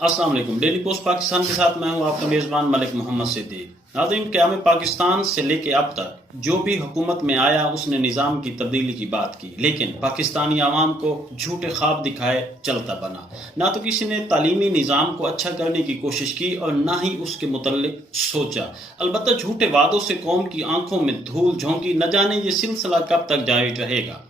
अस्सलाम वालेकुम। Daily post Pakistan के साथ मैं हूं आपका मेज़बान मलिक मोहम्मद सिद्दीक। नाज़रीन, क़याम पाकिस्तान से लेके अब तक जो भी हुकूमत में आया उसने निज़ाम की तब्दीली की बात की, लेकिन पाकिस्तानी आवाम को झूठे ख्वाब दिखाए चलता बना। ना तो किसी ने तालीमी निज़ाम को अच्छा करने की कोशिश की और ना ही उसके मुतल्लिक सोचा। अलबत्ता झूठे वादों से कौम की आंखों में धूल झोंकी, न जाने ये सिलसिला कब तक जारी रहेगा।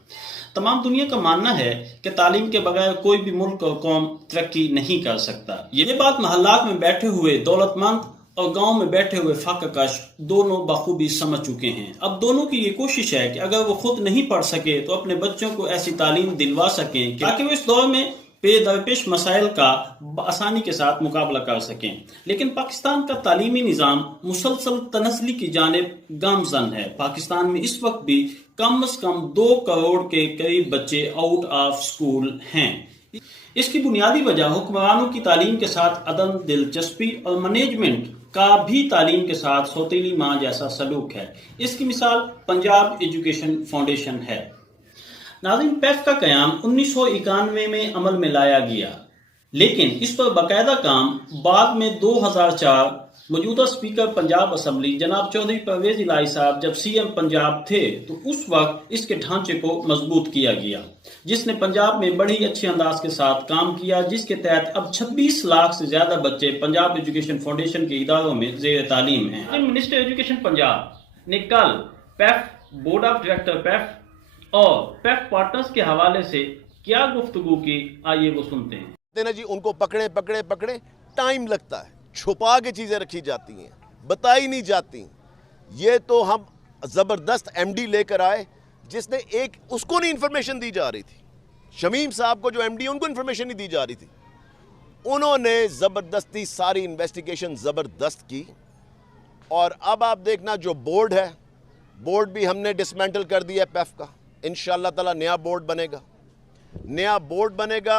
तमाम दुनिया का मानना है कि तालीम के बगैर कोई भी मुल्क और कौम तरक्की नहीं कर सकता। ये बात महल्लात में बैठे हुए दौलतमंद और गांव में बैठे हुए फाककश दोनों बखूबी समझ चुके हैं। अब दोनों की ये कोशिश है कि अगर वो खुद नहीं पढ़ सके तो अपने बच्चों को ऐसी तालीम दिलवा सकें ताकि वो इस दौर में दरपेश मसाइल का आसानी के साथ मुकाबला कर सकें। लेकिन पाकिस्तान का तालीमी निज़ाम मुसलसल तनस्ली की जानिब गामजन है। पाकिस्तान में इस वक्त भी कम से कम 2 करोड़ के करीब बच्चे आउट ऑफ स्कूल हैं। इसकी बुनियादी वजह हुक्मरानों की तालीम के साथ अदम दिलचस्पी और मैनेजमेंट का भी तालीम के साथ सौतेली माँ जैसा सलूक है। इसकी मिसाल पंजाब एजुकेशन फाउंडेशन है। नाज़रीन, पैफ का क़याम 1991 में अमल में लाया गया, लेकिन इस पर बाकायदा काम बाद में 2004 मौजूदा स्पीकर पंजाब असम्बली जनाब चौधरी परवेज इलाही साहब जब सीएम पंजाब थे तो उस वक्त इसके ढांचे को मजबूत किया गया, जिसने पंजाब में बड़ी अच्छे अंदाज के साथ काम किया, जिसके तहत अब 26 लाख से ज्यादा बच्चे पंजाब एजुकेशन फाउंडेशन के इदारों में ज़ेर तालीम हैं। मिनिस्टर एजुकेशन पंजाब ने कल PAF, board of director PAF और पैफ पार्टनर्स के हवाले से क्या गुफ्तगू की, आइए वो सुनते हैं। ना जी, उनको पकड़े पकड़े पकड़े टाइम लगता है, छुपा के चीजें रखी जाती हैं, बताई नहीं जाती। ये तो हम जबरदस्त एमडी लेकर आए जिसने एक उसको नहीं इंफॉर्मेशन दी जा रही थी, शमीम साहब को जो एमडी उनको इंफॉर्मेशन नहीं दी जा रही थी। उन्होंने जबरदस्ती सारी इन्वेस्टिगेशन जबरदस्त की और अब आप देखना जो बोर्ड है, बोर्ड भी हमने डिसमेंटल कर दिया है पैफ का। इंशाअल्लाह ताला नया बोर्ड बनेगा, नया बोर्ड बनेगा,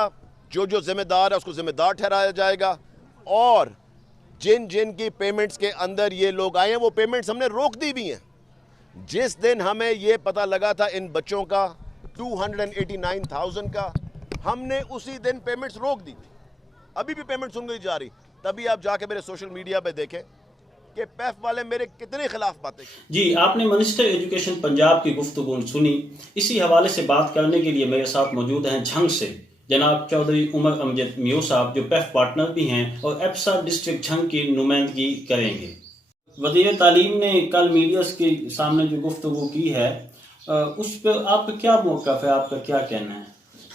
जो जो जिम्मेदार है उसको जिम्मेदार ठहराया जाएगा और जिन जिन की पेमेंट्स के अंदर ये लोग आए हैं वो पेमेंट्स हमने रोक दी भी हैं। जिस दिन हमें ये पता लगा था इन बच्चों का 289,000 का, हमने उसी दिन पेमेंट्स रोक दी थी। अभी भी पेमेंट्स उनको जा रही। तभी आप जाके मेरे सोशल मीडिया पे देखें कि पैफ वाले मेरे कितने खिलाफ बातें। जी, आपने मिनिस्टर एजुकेशन पंजाब की गुफ्तगू सुनी। इसी हवाले से बात करने के लिए मेरे साथ मौजूद हैं झंग से जनाब चौधरी उमर अमजद मियो साहब, जो पैफ पार्टनर भी हैं और एप्सा डिस्ट्रिक्ट झंग की नुमाइंदगी करेंगे। वज़ीर तालीम ने कल मीडिया के सामने जो गुफ्तगू की है उस पर आपका क्या मौक़िफ़ है, आपका क्या कहना है?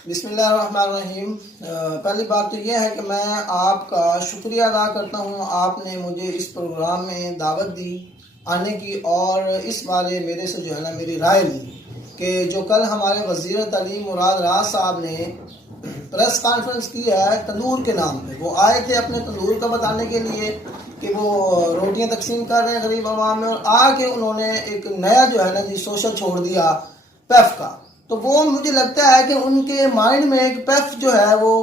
बिस्मिल्लाहिर्रहमानिर्रहीम। पहली बात तो यह है कि मैं आपका शुक्रिया अदा करता हूँ, आपने मुझे इस प्रोग्राम में दावत दी आने की और इस बारे मेरे से जो है ना मेरी राय ली कि जो कल हमारे वज़ीर तालीम मुराद राज साहब ने प्रेस कॉन्फ्रेंस की है तंदूर के नाम पे। वो आए थे अपने तंदूर का बताने के लिए कि वो रोटियां तकसीम कर रहे हैं गरीब आवाम में, और आके उन्होंने एक नया जो है ना जी सोशल छोड़ दिया पैफ का। तो वो मुझे लगता है कि उनके माइंड में एक पैफ जो है वो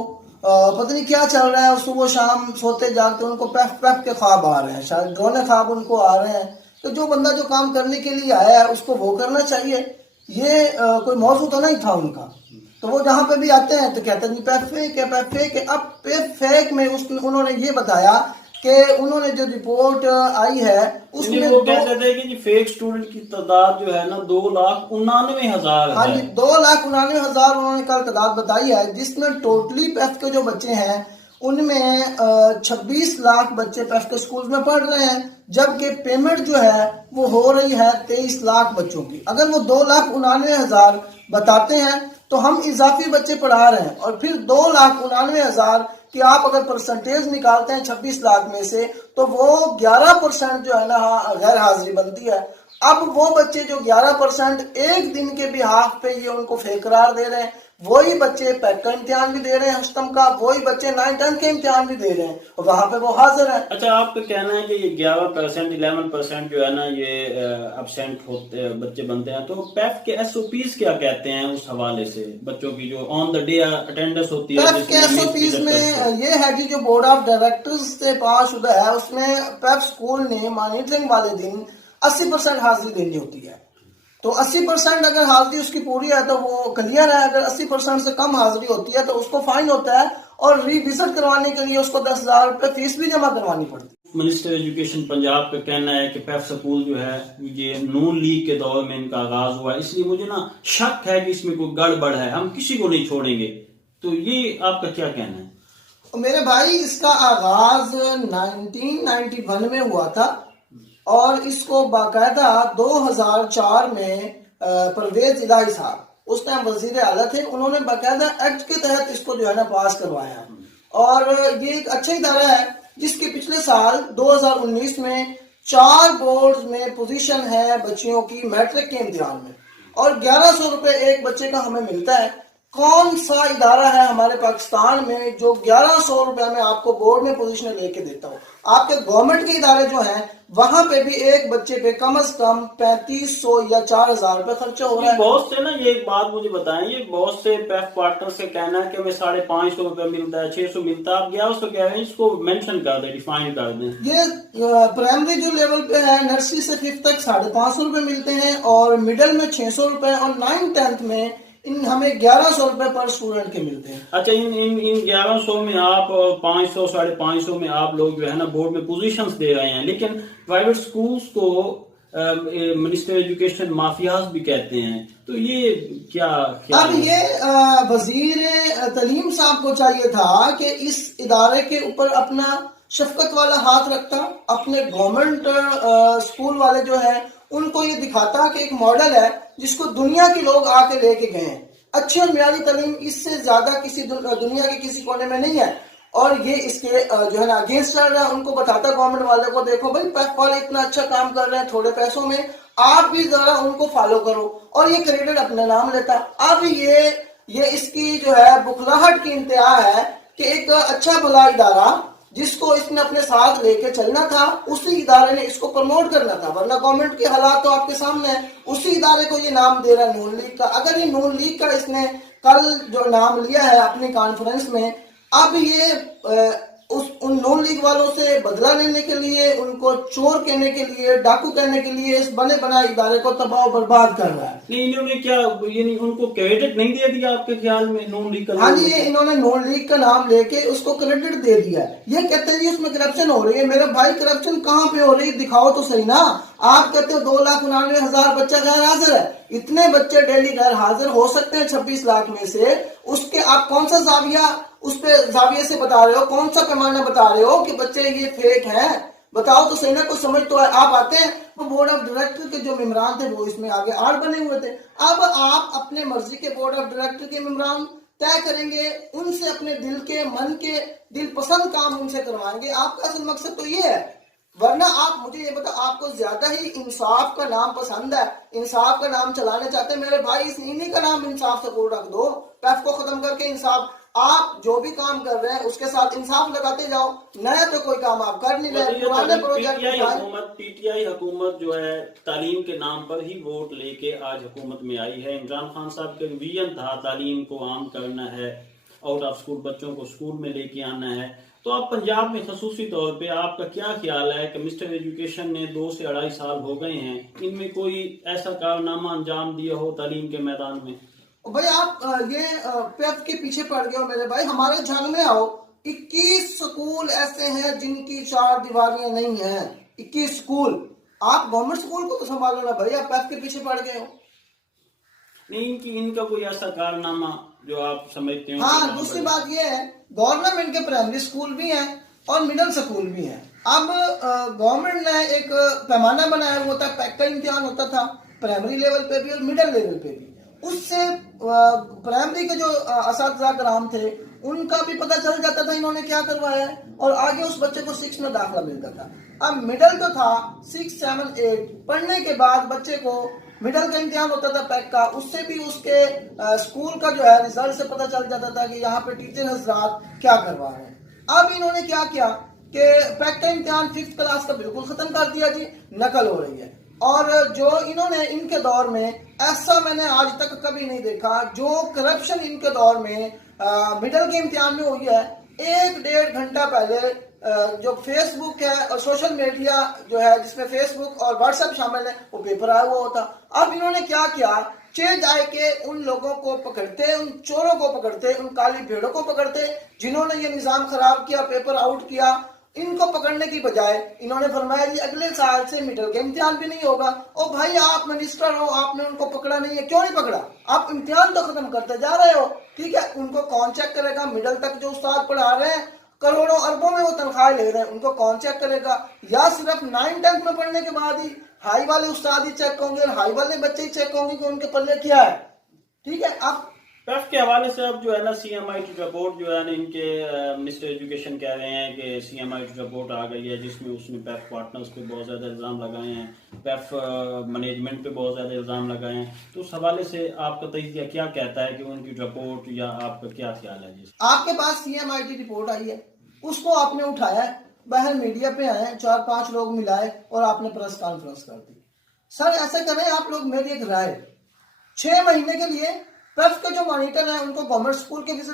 पता नहीं क्या चल रहा है। सुबह शाम सोते जागते उनको पैफ पैफ के ख्वाब आ रहे हैं, शायद डरोने ख्वाब उनको आ रहे हैं। तो जो बंदा जो काम करने के लिए आया है उसको वो करना चाहिए। ये कोई मौजूद तो नहीं था उनका। तो वो जहाँ पे भी आते हैं तो कहते हैं पैफ फेक है, पैफ फेक है। अब पैफ फेक में उसको उन्होंने ये बताया कि उन्होंने जो रिपोर्ट आई है उसमें वो कहते थे कि फेक स्टूडेंट की तादाद जो है ना 2,99,000 है। हाँ जी, 2,99,000 उन्होंने कल तादाद बताई है, जिसमें टोटली पैफ के जो बच्चे हैं उनमें 26 लाख बच्चे पैफ के स्कूल में पढ़ रहे हैं, जबकि पेमेंट जो है वो हो रही है 23 लाख बच्चों की। अगर वो 2,99,000 बताते हैं तो हम इजाफी बच्चे पढ़ा रहे हैं, और फिर 2,99,000 कि आप अगर परसेंटेज निकालते हैं 26 लाख में से तो वो 11% जो है ना गैर हाजिरी बनती है। अब वो बच्चे जो 11% एक दिन के बिहाफ पे ये उनको फेक करार दे रहे हैं, वही बच्चे पैक का इम्तिहान भी दे रहे हैं हस्टम का, वही बच्चे 9-10 के इम्तिहान भी दे रहे हैं और वहां पे वो हाजिर है। अच्छा, आपका कहना है कि ये 11% 11% जो है ना ये एब्सेंट होते बच्चे बनते हैं, तो पैफ के एसओपीज क्या कहते हैं उस हवाले से? बच्चों की जो ऑन द डे अटेंडेंस होती है पैफ के एसओपीज में ये है कि जो बोर्ड ऑफ डायरेक्टर्स से पास शुदा है उसमें पैफ स्कूल ने मॉनिटरिंग वाले दिन 80% हाजिरी देनी होती है। تو 80% اگر حاضری اس کی پوری ہے تو وہ کلیئر ہے. اگر 80% سے کم حاضری ہوتی ہے تو اس کو فائن ہوتا ہے اور ری وزٹ کروانے کے لیے اس کو 10,000 روپے فیس بھی جمع کروانی پڑتی ہے. منسٹر ایجوکیشن پنجاب کا کہنا ہے کہ پیف سکول جو ہے یہ نون لیگ کے دور میں ان کا آغاز ہوا ہے، اس لیے مجھے نا شک ہے کہ اس میں کوئی گڑبڑ ہے، ہم کسی کو نہیں چھوڑیں گے. تو یہ آپ کا کیا کہنا ہے؟ میرے بھائی اس کا آغاز 1991 میں ہوا تھا اور اس کو باقاعدہ 2004 میں پرویز الہی صاحب اس ٹائم وزیر اعلیٰ تھے، انہوں نے باقاعدہ ایکٹ کے تحت اس کو جو ہے نا پاس کروایا. اور یہ ایک اچھا ادارہ ہے جس کے پچھلے سال 2019 میں 4 بورڈز میں پوزیشن ہے بچیوں کی میٹرک کے امتحان میں، اور 1100 روپے ایک بچے کا ہمیں ملتا ہے. کون سا ادارہ ہے ہمارے پاکستان میں جو 1100 روپے میں آپ کو بورڈ میں پوزیشن لے کے دیتا ہو؟ آپ کے گورنمنٹ کے ادارے جو ہیں وہاں پہ بھی ایک بچے پہ کم از کم 3500 یا 4000 روپے خرچہ ہو رہا ہے. بہت سے نا یہ ایک بات مجھے بتائیں، یہ بہت سے پیف کوارٹر سے کہنا ہے کہ ہمیں 550 روپے ملتا ہے، 600 ملتا ہے. آپ 1100 کہہ رہے ہیں، اس کو مینشن کر دیں، ڈیفائن کر دیں. یہ پرائمری جو لیول پہ ہے نرسری سے 5th تک 550 روپے ملتے ہیں، اور مڈل میں 600 روپے، اور 9th 10th میں ہمیں 1100 روپے پر اسٹوڈنٹ کے ملتے ہیں. اچھا، ان 1100 میں آپ 500 550 میں آپ لوگ جو ہے نا بورڈ میں پوزیشنز دے رہے ہیں، لیکن پرائیویٹ سکولز کو منسٹر ایجوکیشن مافیاز بھی کہتے ہیں، تو یہ کیا اب یہ وزیر تعلیم صاحب کو چاہیے تھا کہ اس ادارے کے اوپر اپنا شفقت والا ہاتھ رکھتا، اپنے گورنمنٹ اسکول والے جو ہیں ان کو یہ دکھاتا کہ ایک ماڈل ہے جس کو دنیا کے لوگ آ کے لے کے گئے ہیں. اچھی اور معیاری تعلیم اس سے زیادہ کسی دنیا کے کسی کونے میں نہیں ہے، اور یہ اس کے جو ہے نا اگینسٹ چل رہا ہے. ان کو بتاتا گورنمنٹ والے کو، دیکھو بھائی پیف والے اتنا اچھا کام کر رہے ہیں تھوڑے پیسوں میں، آپ بھی ذرا ان کو فالو کرو، اور یہ کریڈٹ اپنے نام لیتا. اب یہ اس کی جو ہے بخلاہٹ کی انتہا ہے کہ ایک اچھا بھلا ادارہ جس کو اس نے اپنے ساتھ لے کے چلنا تھا، اسی ادارے نے اس کو پروموٹ کرنا تھا، ورنہ گورنمنٹ کے حالات تو آپ کے سامنے ہیں. اسی ادارے کو یہ نام دے رہا ہے نون لیگ کا. اگر یہ نون لیگ کا اس نے کل جو نام لیا ہے اپنی کانفرنس میں، اب یہ ان نون لیگ والوں سے بدلہ لینے کے لیے، ان کو چور کہنے کے لیے، ڈاکو کہنے کے لیے اس بنے بنائے ادارے کو تباہ و برباد کر رہا ہے. نہیں، انہوں نے کیا یعنی ان کو کریڈٹ نہیں دے دیا آپ کے خیال میں نون لیگ کا؟ ہاں جی، انہوں نے نون لیگ کا نام لے کے اس کو کریڈٹ دے دیا ہے. یہ کہتے ہیں جی اس میں کرپشن ہو رہی ہے. میرے بھائی کرپشن کہاں پہ ہو رہی ہے؟ دکھاؤ تو صحیح نا. آپ کہتے ہو 2,99,000 بچہ غیر حاضر ہے. اتنے بچے ڈیلی غیر حاضر ہو سکتے ہیں 26 لاکھ میں سے. اس کے آپ کون سا زاویہ اس پہ زاویے سے بتا رہے ہو، کون سا پیمانہ بتا رہے ہو کہ بچے یہ فیک ہیں؟ بتاؤ تو صحیح نا. کوئی سمجھ تو ہے. آپ آتے ہیں وہ بورڈ آف ڈائریکٹر کے جو ممبران تھے وہ اس میں آگے آڑ بنے ہوئے تھے. اب آپ اپنے مرضی کے بورڈ آف ڈائریکٹر کے ممبران طے کریں گے، ان سے اپنے دل کے من کے دل پسند کام ان سے کروائیں گے. آپ کا اصل مقصد تو یہ ہے. ورنہ آپ مجھے یہ بتاؤ، آپ کو زیادہ ہی انصاف کا نام پسند ہے، انصاف کا نام چلانے چاہتے ہیں. میرے بھائی انہی کا نام انصاف سکول رکھ دو. پیف کو ختم کر کے انصاف، آپ جو بھی کام کر رہے ہیں اس کے ساتھ انصاف لگاتے جاؤ. نیا تو کوئی کام آپ کر نہیں رہے. پرانے پروجیکٹ پی ٹی آئی حکومت جو ہے تعلیم کے نام پر ہی ووٹ لے کے آج حکومت میں آئی ہے. عمران خان صاحب کا ویژن تھا تعلیم کو عام کرنا ہے، آؤٹ آف اسکول بچوں کو اسکول میں لے کے آنا ہے. تو آپ پنجاب میں خصوصی طور پہ آپ کا کیا خیال ہے کہ مسٹر ایجوکیشن نے 2 سے 2.5 سال ہو گئے ہیں، ان میں کوئی ایسا کارنامہ انجام دیا ہو تعلیم کے میدان میں؟ بھائی آپ یہ پیف کے پیچھے پڑ گئے ہو میرے بھائی. ہمارے جھنگ میں آؤ، 21 سکول ایسے ہیں جن کی 4 دیواریاں نہیں ہیں. 21 سکول. آپ گورنمنٹ سکول کو تو سنبھالو نا بھائی، آپ پیف کے پیچھے پڑ گئے ہو. نہیں، ان کا کوئی ایسا کارنامہ جو آپ سمجھتے ہیں؟ ہاں، دوسری بات یہ ہے گورنمنٹ کے پرائمری سکول بھی ہیں اور مڈل سکول بھی ہیں. اب گورنمنٹ نے ایک پیمانہ بنایا ہوا تھا، پیک کا امتحان ہوتا تھا پرائمری لیول پہ بھی اور مڈل لیول پہ بھی. اس سے پرائمری کے جو اساتذہ کرام تھے ان کا بھی پتہ چل جاتا تھا انہوں نے کیا کروایا ہے، اور آگے اس بچے کو 6 میں داخلہ ملتا تھا. اب مڈل تو تھا 6, 7, 8 پڑھنے کے بعد بچے کو مڈل کا امتحان ہوتا تھا پیک کا. اس سے بھی اس کے اسکول کا جو ہے رزلٹ سے پتہ چل جاتا تھا کہ یہاں پہ ٹیچر حضرات کیا کروا رہے ہیں. اب انہوں نے کیا کیا کہ پیک کا امتحان 5th کلاس کا بالکل ختم کر دیا جی، نقل ہو رہی ہے. اور جو انہوں نے ان کے دور میں ایسا میں نے آج تک کبھی نہیں دیکھا جو کرپشن ان کے دور میں مڈل کے امتحان میں ہوئی ہے 1 डेढ़ घंटा पहले जो फेसबुक है और सोशल मीडिया जो है जिसमें फेसबुक और व्हाट्सएप शामिल है वो पेपर आया हुआ होता। अब इन्होंने क्या किया, चेंज आए के उन लोगों को पकड़ते, उन चोरों को पकड़ते, उन काली भेड़ों को पकड़ते जिन्होंने ये निज़ाम खराब किया, पेपर आउट किया। इनको पकड़ने की बजाय इन्होंने फरमाया जी अगले साल से मिडल का इम्तिहान भी नहीं होगा। ओ भाई आप मिनिस्टर हो, आपने उनको पकड़ा नहीं है, क्यों नहीं पकड़ा? आप इम्तिहान तो खत्म करते जा रहे हो, ठीक है। उनको कौन चेक करेगा? मिडल तक जो उस्ताद पढ़ा रहे हैं करोड़ों अरबों में वो तनख्वाह ले रहे हैं, उनको कौन चेक करेगा? या सिर्फ 9th-10th में पढ़ने के बाद ही हाई वाले उस्ताद ही चेक होंगे और हाई वाले बच्चे ही चेक होंगे कि उनके पल्ले क्या है, ठीक है। अब पैफ के हवाले से अब जो है ना CMIT रिपोर्ट जो है ना इनके मिनिस्टर एजुकेशन कह रहे हैं कि CMIT रिपोर्ट आ गई है जिसमें उसने पैफ पार्टनर्स पे बहुत ज़्यादा इल्ज़ाम लगाए हैं, पैफ मैनेजमेंट पे बहुत ज़्यादा इल्ज़ाम लगाए हैं। तो उस हवाले से आपका तजज़िया क्या कहता है कि उनकी रिपोर्ट या आपका क्या ख्याल है? जी आपके पास CMIT रिपोर्ट आई है, उसको आपने उठाया है, बाहर मीडिया पे आए, 4-5 लोग मिलाए और आपने प्रेस कॉन्फ्रेंस कर दी। सर ऐसे करें आप लोग, मेरी एक राय, 6 महीने के लिए पैफ के जो मॉनिटर हैं उनको गवर्नमेंट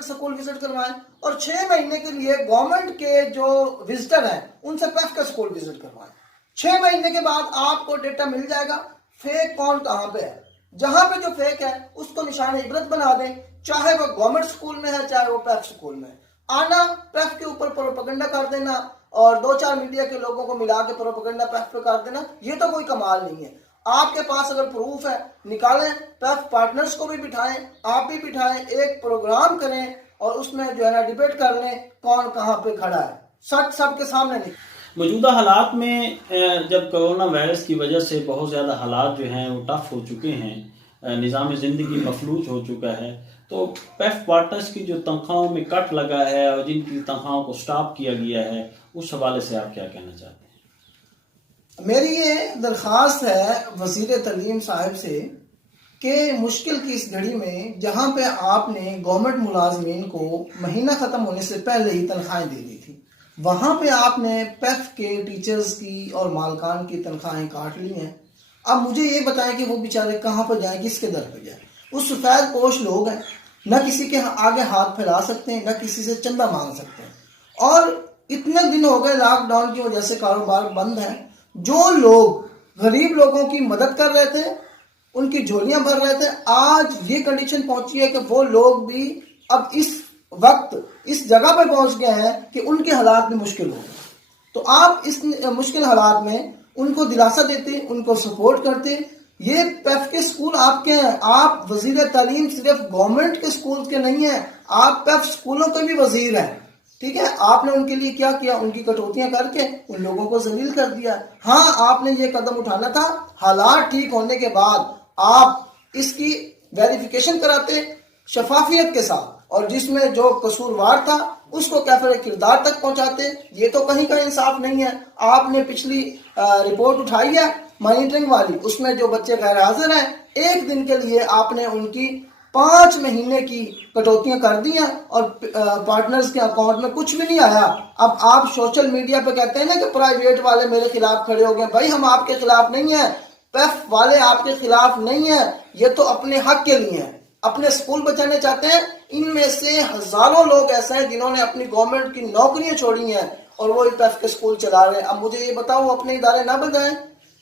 स्कूल विजिट करवाएं और 6 महीने के लिए गवर्नमेंट के जो विजिटर हैं उनसे पैफ का स्कूल विजिट करवाएं। 6 महीने के बाद आपको डेटा मिल जाएगा फेक कौन कहाँ पे है। जहां पे जो फेक है उसको निशान इबरत बना दें, चाहे वो गवर्नमेंट स्कूल में है चाहे वो पैफ स्कूल में है। आना पैफ के ऊपर प्रोपेगेंडा कर देना और 2-4 मीडिया के लोगों को मिला के प्रोपेगेंडा पैफ पे कर देना, ये तो कोई कमाल नहीं है। आपके पास अगर प्रूफ है निकालें, पैफ पार्टनर्स को भी बिठाएं, आप भी बिठाएं, एक प्रोग्राम करें और उसमें जो है ना डिबेट कर लें कौन कहाँ पे खड़ा है, सच सबके सामने नहीं। मौजूदा हालात में जब कोरोना वायरस की वजह से बहुत ज़्यादा हालात जो हैं वो टफ हो चुके हैं, निज़ाम ज़िंदगी मफलूज हो चुका है, तो पैफ पार्टनर्स की जो तनख्वाहों में कट लगा है और जिनकी तनख्वाहों को स्टॉप किया गया है, उस हवाले से आप क्या कहना चाहते हैं? मेरी ये दरख्वास्त है वज़ीर तालीम साहब से कि मुश्किल की इस घड़ी में जहाँ पे आपने गवर्नमेंट मुलाजमीन को महीना ख़त्म होने से पहले ही तनख्वाहें दे दी थी, वहाँ पे आपने पैफ के टीचर्स की और मालकान की तनख्वाहें काट ली हैं। अब मुझे ये बताएं कि वो बेचारे कहाँ पर जाएं, किसके दर पर जाएं? उस सफ़ेद पोश लोग हैं, न किसी के आगे हाथ फैला सकते हैं, न किसी से चंदा मांग सकते हैं। और इतने दिन हो गए लॉकडाउन की वजह से कारोबार बंद है। जो लोग गरीब लोगों की मदद कर रहे थे, उनकी झोलियां भर रहे थे, आज ये कंडीशन पहुंची है कि वो लोग भी अब इस वक्त इस जगह पे पहुंच गए हैं कि उनके हालात भी मुश्किल हो गए। तो आप इस मुश्किल हालात में उनको दिलासा देते, उनको सपोर्ट करते। ये पैफ के स्कूल आपके हैं, आप वजीर तालीम सिर्फ गवर्नमेंट के स्कूल के नहीं हैं, आप पैफ स्कूलों के भी वजीर हैं, ठीक है। आपने उनके लिए क्या किया? उनकी कटौतियां करके उन लोगों को जलील कर दिया। हाँ, आपने ये कदम उठाना था, हालात ठीक होने के बाद आप इसकी वेरिफिकेशन कराते शफाफियत के साथ, और जिसमें जो कसूरवार था उसको कैफिर किरदार तक पहुंचाते। ये तो कहीं का इंसाफ नहीं है। आपने पिछली रिपोर्ट उठाई है मॉनिटरिंग वाली, उसमें जो बच्चे गैर हाजिर हैं, 1 दिन के लिए आपने उनकी 5 महीने की कटौतियां कर दी हैं और पार्टनर्स के अकाउंट में कुछ भी नहीं आया। अब आप सोशल मीडिया पे कहते हैं ना कि प्राइवेट वाले मेरे खिलाफ खड़े हो गए। भाई हम आपके खिलाफ नहीं है, पैफ वाले आपके खिलाफ नहीं है, ये तो अपने हक के लिए हैं, अपने स्कूल बचाने चाहते हैं। इनमें से हजारों लोग ऐसे हैं जिन्होंने अपनी गवर्नमेंट की नौकरियां छोड़ी हैं और वो पैफ के स्कूल चला रहे हैं। अब मुझे ये बताओ, अपने इदारे ना बचाएं?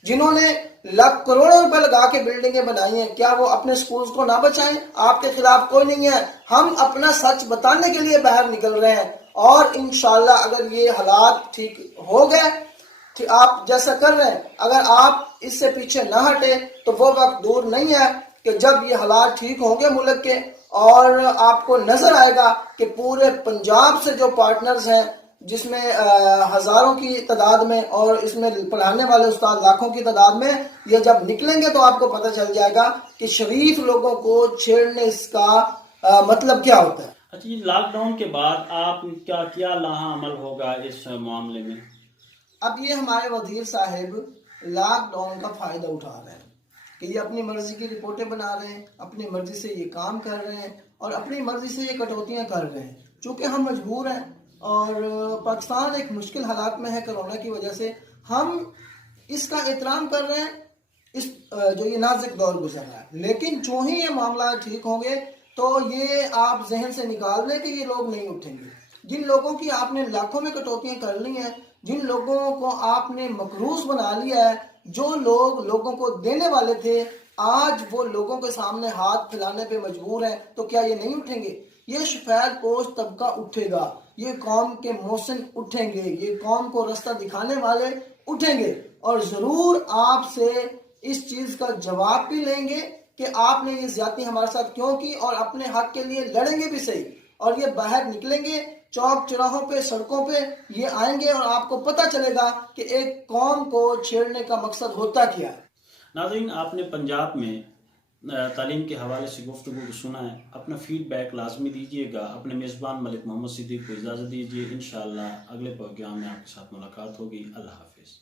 जिन्होंने लाख करोड़ों रुपए लगा के बिल्डिंगें बनाई हैं, क्या वो अपने स्कूल्स को ना बचाएं? आपके खिलाफ कोई नहीं है। हम अपना सच बताने के लिए बाहर निकल रहे हैं और इंशाल्लाह अगर ये हालात ठीक हो गए, आप जैसा कर रहे हैं, अगर आप इससे पीछे ना हटे तो वो वक्त दूर नहीं है कि जब ये हालात ठीक होंगे मुल्क के, और आपको नजर आएगा कि पूरे पंजाब से जो पार्टनर्स हैं, जिसमें हजारों की तादाद में और इसमें पढ़ाने वाले उस्ताद लाखों की तादाद में, ये जब निकलेंगे तो आपको पता चल जाएगा कि शरीफ लोगों को छेड़ने इसका मतलब क्या होता है। अच्छा जी, लॉकडाउन के बाद आप क्या लाहा अमल होगा इस मामले में? अब ये हमारे वजीर साहब लॉकडाउन का फायदा उठा रहे हैं कि ये अपनी मर्जी की रिपोर्टें बना रहे हैं, अपनी मर्जी से ये काम कर रहे हैं और अपनी मर्जी से ये कटौतियां कर रहे हैं। चूंकि हम मजबूर हैं और पाकिस्तान एक मुश्किल हालात में है कोरोना की वजह से, हम इसका एहतराम कर रहे हैं, इस जो ये नाजुक दौर गुजर रहा है। लेकिन जो ही ये मामला ठीक होंगे तो ये आप जहन से निकाल दें कि ये लोग नहीं उठेंगे। جن لوگوں کی آپ نے لاکھوں میں کٹوتیاں کر لی ہیں، جن لوگوں کو آپ نے مقروض بنا لیا ہے، جو لوگ لوگوں کو دینے والے تھے آج وہ لوگوں کے سامنے ہاتھ پھیلانے پہ مجبور ہیں، تو کیا یہ نہیں اٹھیں گے؟ یہ سفید پوش طبقہ اٹھے گا، یہ قوم کے محسن اٹھیں گے، یہ قوم کو رستہ دکھانے والے اٹھیں گے، اور ضرور آپ سے اس چیز کا جواب بھی لیں گے کہ آپ نے یہ زیادتی ہمارے ساتھ کیوں کی، اور اپنے حق کے لیے لڑیں گے بھی صحیح، اور یہ باہر نکلیں گے چوک چراہوں پہ، سڑکوں پہ یہ آئیں گے، اور آپ کو پتہ چلے گا کہ ایک قوم کو چھیڑنے کا مقصد ہوتا کیا ہے۔ ناظرین، آپ نے پنجاب میں تعلیم کے حوالے سے گفتگو کو سنا ہے، اپنا فیڈ بیک لازمی دیجیے گا، اپنے میزبان ملک محمد صدیق کو اجازت دیجیے، انشاءاللہ اگلے پروگرام میں آپ کے ساتھ ملاقات ہوگی۔ اللہ حافظ۔